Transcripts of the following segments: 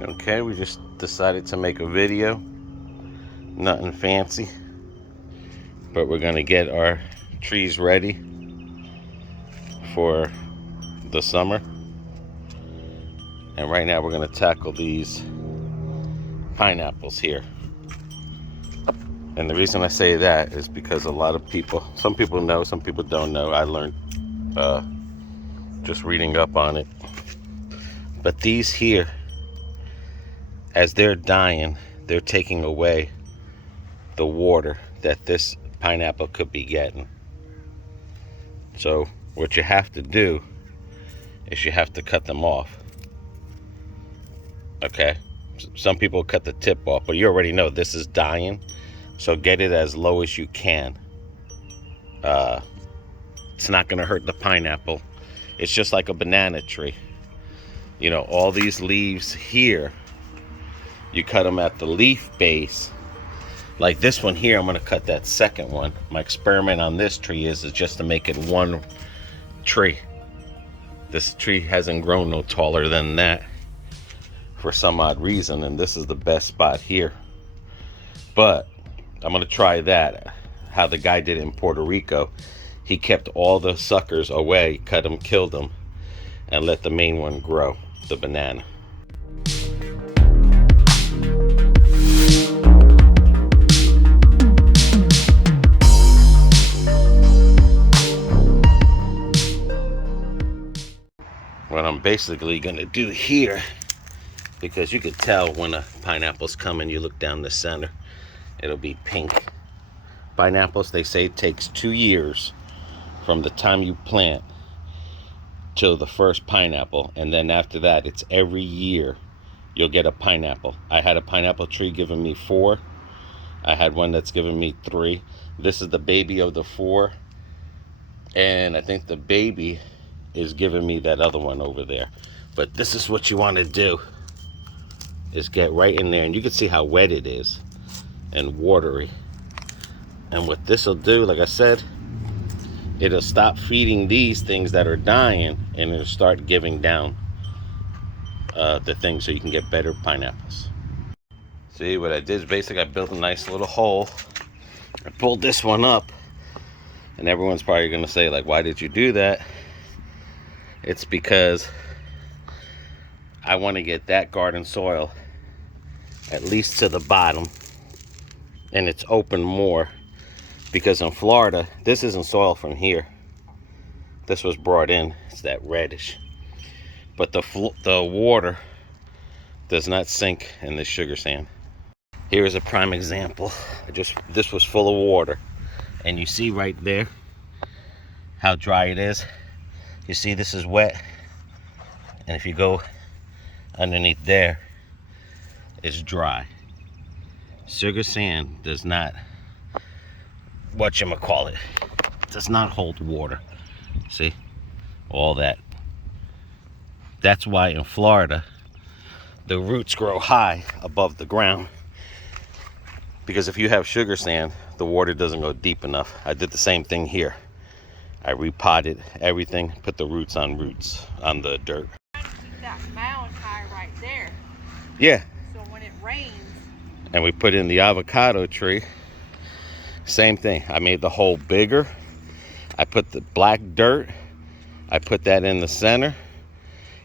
Okay, we just decided to make a video. Nothing fancy, but we're gonna get our trees ready for the summer. And right now we're gonna tackle these pineapples here. And the reason I say that is because a lot of people, some people know, some people don't know. I learned just reading up on it. But these here, as they're dying, they're taking away the water that this pineapple could be getting. So what you have to do is you have to cut them off. Okay, some people cut the tip off, but you already know this is dying, so get it as low as you can. It's not going to hurt the pineapple. It's just like a banana tree. You know, all these leaves here, you cut them at the leaf base. Like this one here, I'm going to cut that second one. My experiment on this tree is just to make it one tree. This tree hasn't grown no taller than that for some odd reason, and this is the best spot here. But I'm going to try that, how the guy did it in Puerto Rico. He kept all the suckers away, cut them, killed them, and let the main one grow, the banana. What I'm basically going to do here, because you can tell when a pineapple's coming, you look down the center, it'll be pink. Pineapples, they say it takes 2 years from the time you plant till the first pineapple, and then after that it's every year you'll get a pineapple. I had a pineapple tree giving me 4. I had one that's giving me 3. This is the baby of the 4, and I think the baby is giving me that other one over there. But this is what you want to do, is get right in there, and you can see how wet it is and watery. And what this will do, like I said, it'll stop feeding these things that are dying, and it'll start giving down the things so you can get better pineapples. See, what I did is basically I built a nice little hole. I pulled this one up, and everyone's probably going to say, like, why did you do that? It's because I want to get that garden soil at least to the bottom, and it's open more, because in Florida, this isn't soil from here. This was brought in. It's that reddish. But the water does not sink in this sugar sand. Here is a prime example. This was full of water, and you see right there how dry it is. You see this is wet, and if you go underneath there, it's dry. Sugar sand does not, whatchamacallit, does not hold water. See, all that. That's why in Florida the roots grow high above the ground, because if you have sugar sand, the water doesn't go deep enough. I did the same thing here. I repotted everything, put the roots on the dirt. Keep that mound high right there. Yeah. So when it rains. And we put in the avocado tree. Same thing. I made the hole bigger. I put the black dirt. I put that in the center.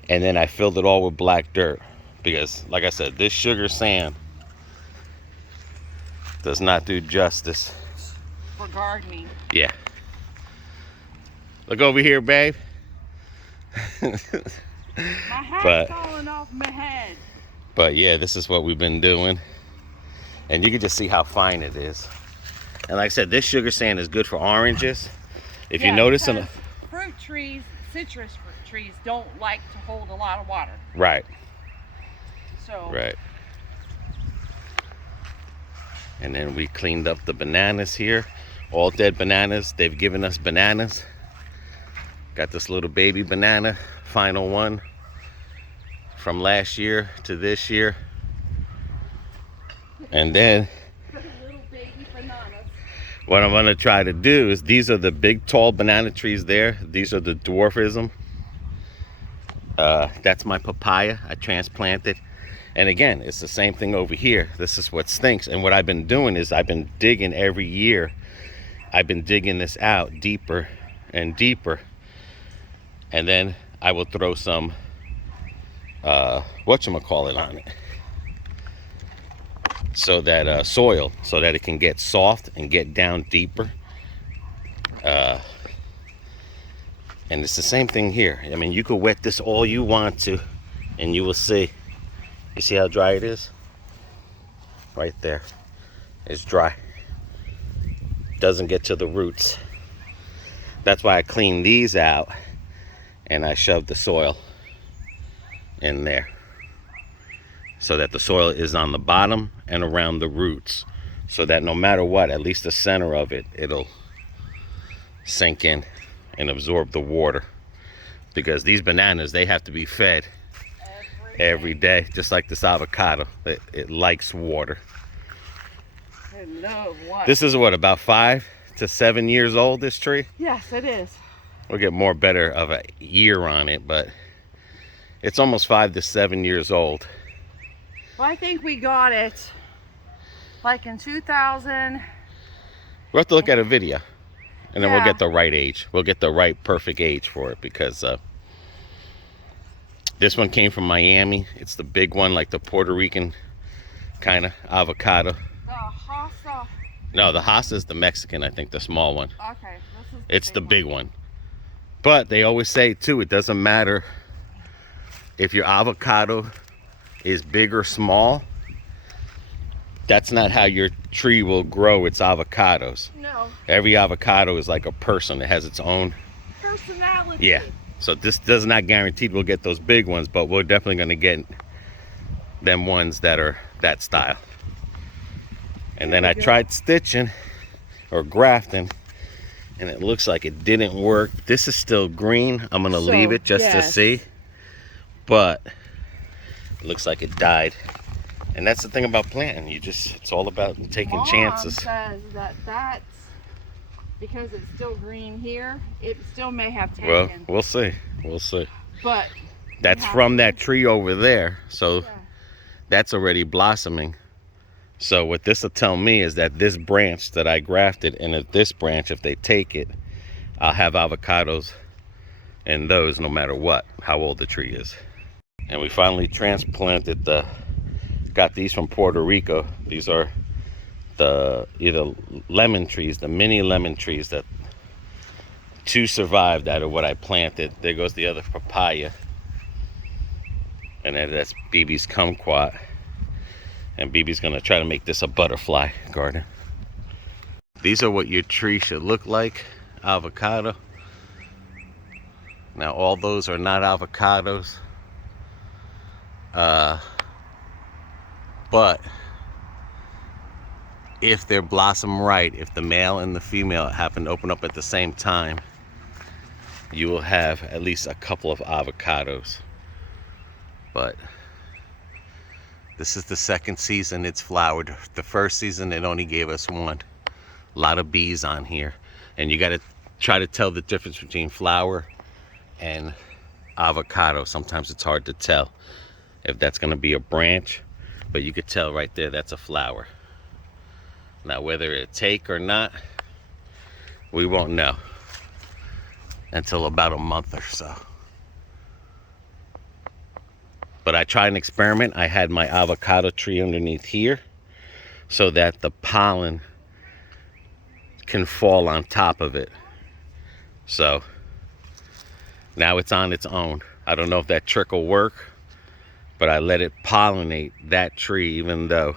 And then I filled it all with black dirt. Because, like I said, this sugar sand does not do justice For gardening. Yeah. Look over here, babe. My hat's falling off my head. But yeah, this is what we've been doing. And you can just see how fine it is. And like I said, this sugar sand is good for oranges. If you notice, fruit trees, citrus fruit trees don't like to hold a lot of water. Right. So. Right. And then we cleaned up the bananas here. All dead bananas. They've given us bananas. Got this little baby banana, final one from last year to this year. And then Little baby bananas. what I'm gonna try to do is, these are the big tall banana trees there. These are the dwarfism. That's my papaya I transplanted. And again, it's the same thing over here. This is what stinks. And what I've been doing is I've been digging every year. I've been digging this out deeper and deeper. And then I will throw some, whatchamacallit on it. So that soil, so that it can get soft and get down deeper. And it's the same thing here. I mean, you could wet this all you want to, and you will see. You see how dry it is? Right there. It's dry. Doesn't get to the roots. That's why I cleaned these out and I shoved the soil in there, so that the soil is on the bottom and around the roots, so that no matter what, at least the center of it, it'll sink in and absorb the water. Because these bananas, they have to be fed every day, just like this avocado. It likes water. I love what? This is what, about 5 to 7 years old, this tree? Yes, it is. We'll get more better of a year on it, but it's almost 5 to 7 years old. Well, I think we got it like in 2000. We'll have to look at a video, and then we'll Yeah. get the right age. We'll get the right perfect age for it, because this one came from Miami. It's the big one, like the Puerto Rican kind of avocado. The Hasa. No, the Hass is the Mexican, I think, the small one. Okay, this is It's the big one. But they always say, too, it doesn't matter if your avocado is big or small. That's not how your tree will grow its avocados. No. Every avocado is like a person. It has its own Personality. Yeah. So this does not guarantee we'll get those big ones, but we're definitely going to get them ones that are that style. And then I tried stitching or grafting, and it looks like it didn't work. This is still green. I'm going to leave it just to see. But it looks like it died. And that's the thing about planting. It's all about taking chances. Says that that's because it's still green here. It still may have taken. Well, we'll see. We'll see. But that's from that tree over there. So yeah. That's already blossoming. So what this will tell me is that this branch that I grafted, and if this branch, if they take it, I'll have avocados in those no matter what, how old the tree is. And we finally transplanted got these from Puerto Rico. These are the either lemon trees, the mini lemon trees, that 2 survived out of what I planted. There goes the other papaya. And then that's BB's kumquat. And BB's gonna try to make this a butterfly garden. These are what your tree should look like. Avocado. Now all those are not avocados. But if they're blossom right, if the male and the female happen to open up at the same time, you will have at least a couple of avocados. But this is the second season it's flowered. The first season it only gave us 1. A lot of bees on here, and you got to try to tell the difference between flower and avocado. Sometimes it's hard to tell if that's going to be a branch, but you could tell right there that's a flower. Now whether it take or not, we won't know until about a month or so. But I tried an experiment. I had my avocado tree underneath here so that the pollen can fall on top of it. So now it's on its own. I don't know if that trick will work, but I let it pollinate that tree even though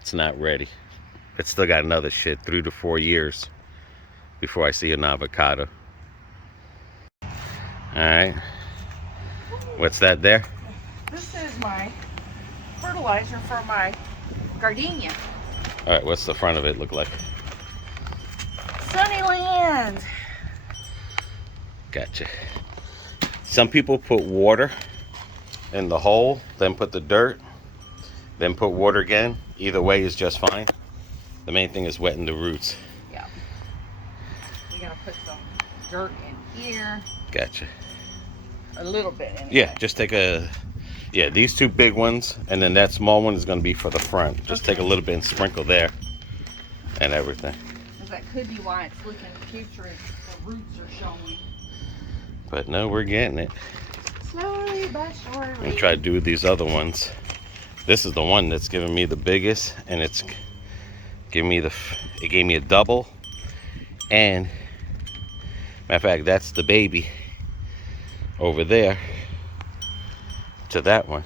it's not ready. It's still got another 3 to 4 years before I see an avocado. All right. What's that there? This is my fertilizer for my gardenia. All right, what's the front of it look like? Sunny land. Gotcha. Some people put water in the hole, then put the dirt, then put water again. Either way is just fine. The main thing is wetting the roots. Yeah. We gotta put some dirt in here. Gotcha. A little bit in Yeah, just take a... Yeah, these two big ones, and then that small one is going to be for the front. Just take a Okay. little bit and sprinkle there and everything. Because that could be why it's looking putrid. The roots are showing. But no, we're getting it. Slowly but surely. And try to do these other ones. This is the one that's giving me the biggest, and it's giving me it gave me a double. And matter of fact, that's the baby over there to that one.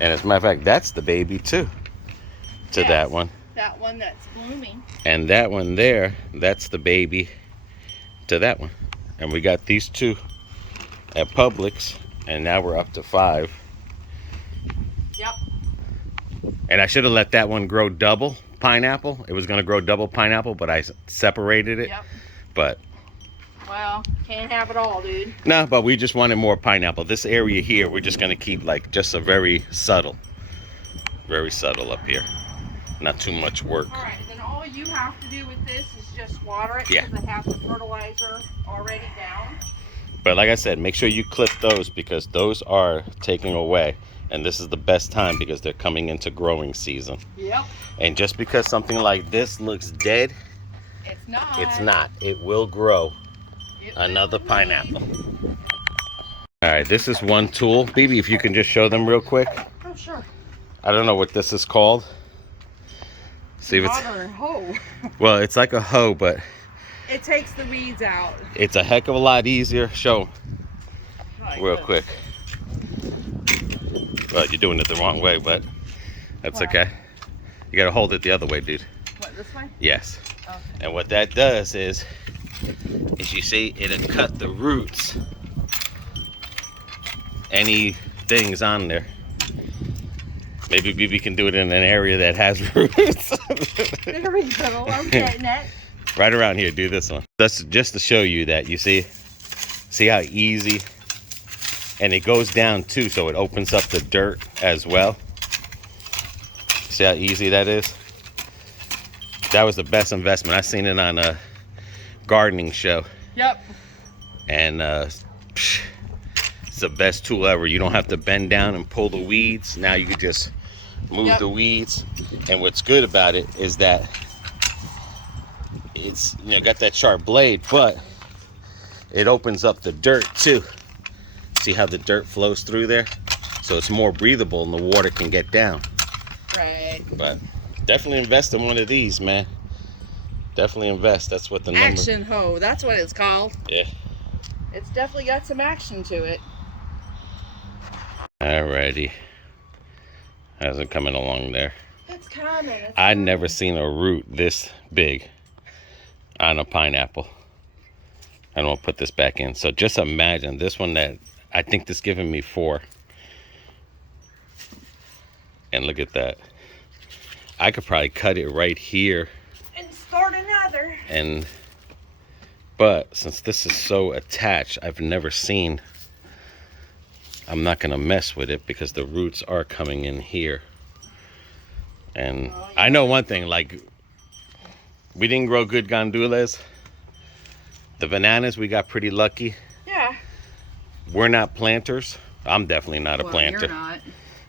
And as a matter of fact, that's the baby too to Yes, that one. That one that's blooming. And that one there, that's the baby to that one. And we got these two at Publix, and now we're up to 5. Yep. And I should have let that one grow double pineapple. It was going to grow double pineapple, but I separated it. Yep. But well, can't have it all, dude. no, but we just wanted more pineapple. This area here, we're just going to keep like just a very subtle up here. Not too much work. All right, then all you have to do with this is just water it. Yeah. Because I have the fertilizer already down. But like I said, make sure you clip those because those are taking away. And this is the best time because they're coming into growing season. Yep. And just because something like this looks dead, It's not. it's not. It will grow another pineapple. All right, this is one tool. Bibi, if you can just show them real quick. Oh, sure. I don't know what this is called. See if it's, Modern hoe. well, it's like a hoe, but It takes the weeds out. it's a heck of a lot easier. Show Like real this. quick. Well, you're doing it the wrong way, but that's Why? okay. You gotta hold it the other way, dude. What, this way? Yes. Okay. And what that does is you see, it'll cut the roots. Any things on there. Maybe BB can do it in an area that has roots. There we go. I'm getting it. Right around here, do this one. That's just to show you that, you see how easy, and it goes down too, so it opens up the dirt as well. See how easy that is? That was the best investment. I seen it on a gardening show, Yep. and it's the best tool ever. You don't have to bend down and pull the weeds. Now you can just move Yep. the weeds. And what's good about it is that it's, you know, got that sharp blade, but it opens up the dirt too. See how the dirt flows through there? So it's more breathable and the water can get down. Right. But definitely invest in one of these, man. Definitely invest. That's what the number. Action hoe. That's what it's called. Yeah. It's definitely got some action to it. Alrighty. How's it coming along there? It's coming. It's I'd coming. never seen a root this big on a pineapple. I don't want to put this back in. So just imagine this one that I think this giving me 4. And look at that. I could probably cut it right here. And start another. But since this is so attached, I've never seen, I'm not going to mess with it because the roots are coming in here. And Oh, yeah. I know one thing, like, we didn't grow good gandules. The bananas, we got pretty lucky. Yeah. We're not planters. I'm definitely not a Well, planter. you're not.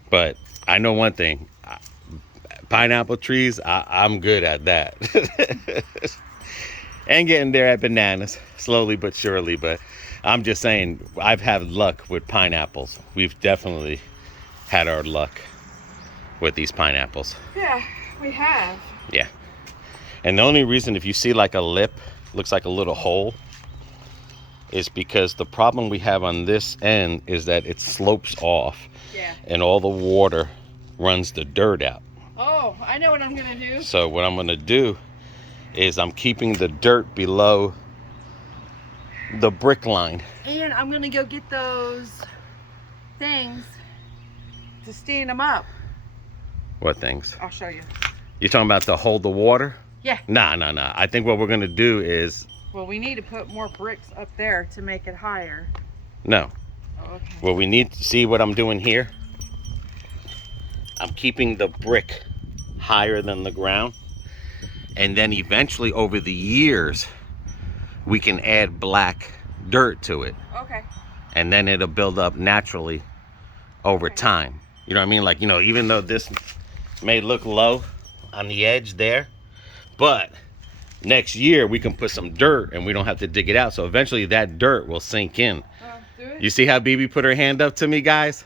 But I know one thing. Pineapple trees, I'm good at that. And getting there at bananas, slowly but surely. But I'm just saying, I've had luck with pineapples. We've definitely had our luck with these pineapples. Yeah, we have. Yeah. And the only reason, if you see like a lip, looks like a little hole, is because the problem we have on this end is that it slopes off. Yeah. And all the water runs the dirt out. Oh, I know what I'm gonna do. So what I'm gonna do is I'm keeping the dirt below the brick line. And I'm gonna go get those things to stand them up. What things? I'll show you. You talking about to hold the water? Yeah. Nah. I think what we're gonna do is, Well, we need to put more bricks up there to make it higher. no. Oh, okay. What we need to see what I'm doing here. I'm keeping the brick higher than the ground. And then eventually over the years, we can add black dirt to it. Okay. And then it'll build up naturally over time. You know what I mean? Like, you know, even though this may look low on the edge there, but next year we can put some dirt and we don't have to dig it out. So eventually that dirt will sink in. Do it. You see how BB put her hand up to me, guys?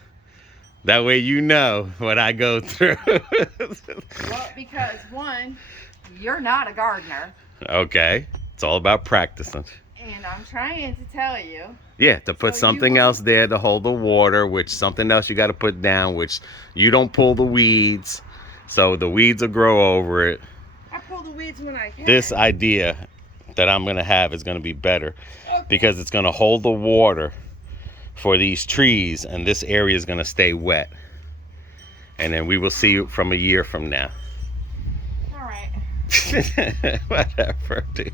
That way you know what I go through. Well, because one, you're not a gardener. Okay. It's all about practicing. And I'm trying to tell you. Yeah, to put So something else there to hold the water, which something else you got to put down, which you don't pull the weeds. So the weeds will grow over it. I pull the weeds when I can. This idea that I'm going to have is going to be better because it's going to hold the water for these trees, and this area is going to stay wet. And then we will see you from a year from now. All right. Whatever, dude.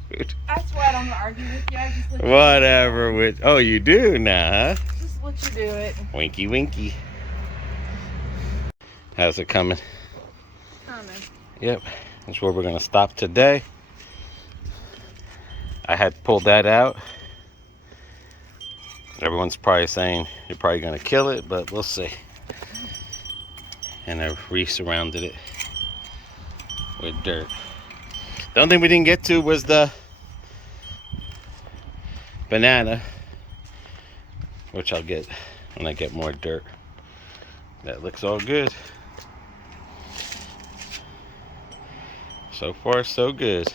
That's why I don't argue with you. I just let you Whatever. With oh, you do now, huh? Just let you do it. Winky, winky. How's it coming? Coming. Yep. That's where we're going to stop today. I had pulled that out. Everyone's probably saying you're probably going to kill it, but we'll see. And I re-surrounded it with dirt. The only thing we didn't get to was the banana, which I'll get when I get more dirt. That looks all good. So far, so good.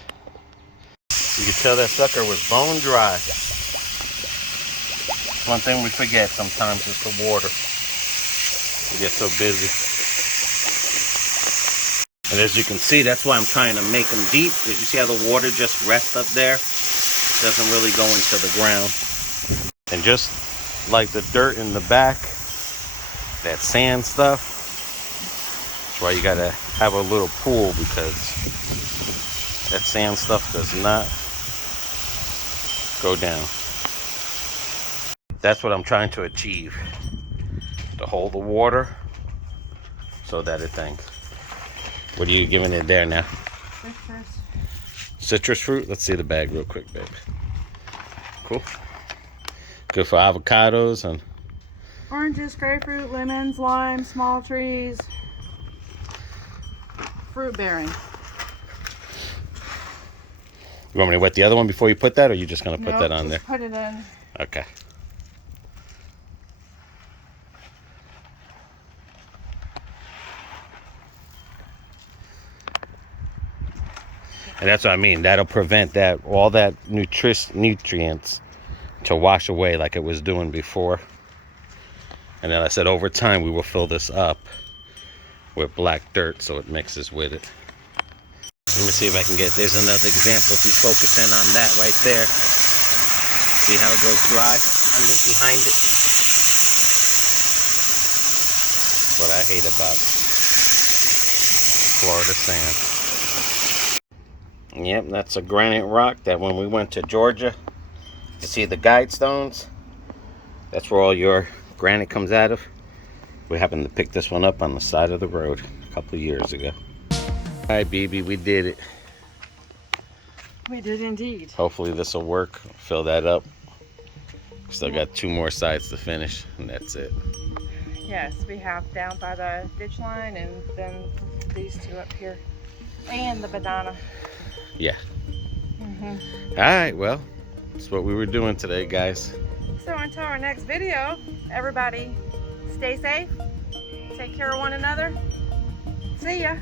You can tell that sucker was bone dry. One thing we forget sometimes is the water. We get so busy. And as you can see, that's why I'm trying to make them deep. As you see how the water just rests up there? It doesn't really go into the ground. And just like the dirt in the back, that sand stuff, that's why you gotta have a little pool, because that sand stuff does not go down. That's what I'm trying to achieve. To hold the water so that it thinks. What are you giving it there now? Citrus. Citrus fruit? Let's see the bag real quick, babe. Cool. Good for avocados and Oranges, grapefruit, lemons, limes, small trees. Fruit bearing. You want me to wet the other one before you put that, or are you just going to put Nope, that on there? just put it in. Okay. And that's what I mean. That'll prevent that all that nutrients to wash away like it was doing before. And then I said over time we will fill this up with black dirt so it mixes with it. Let me see if I can get, there's another example. If you focus in on that right there, see how it goes dry under behind it? What I hate about Florida sand. Yep, that's a granite rock that when we went to Georgia to see the guide stones, that's where all your granite comes out of. We happened to pick this one up on the side of the road a couple of years ago. All right, BB, we did it. We did indeed. Hopefully this will work. Fill that up. Still got 2 more sides to finish, and that's it. Yes, we have down by the ditch line, and then these 2 up here, and the banana. Yeah. All right, well, that's what we were doing today, guys. So until our next video, everybody stay safe, take care of one another. See ya.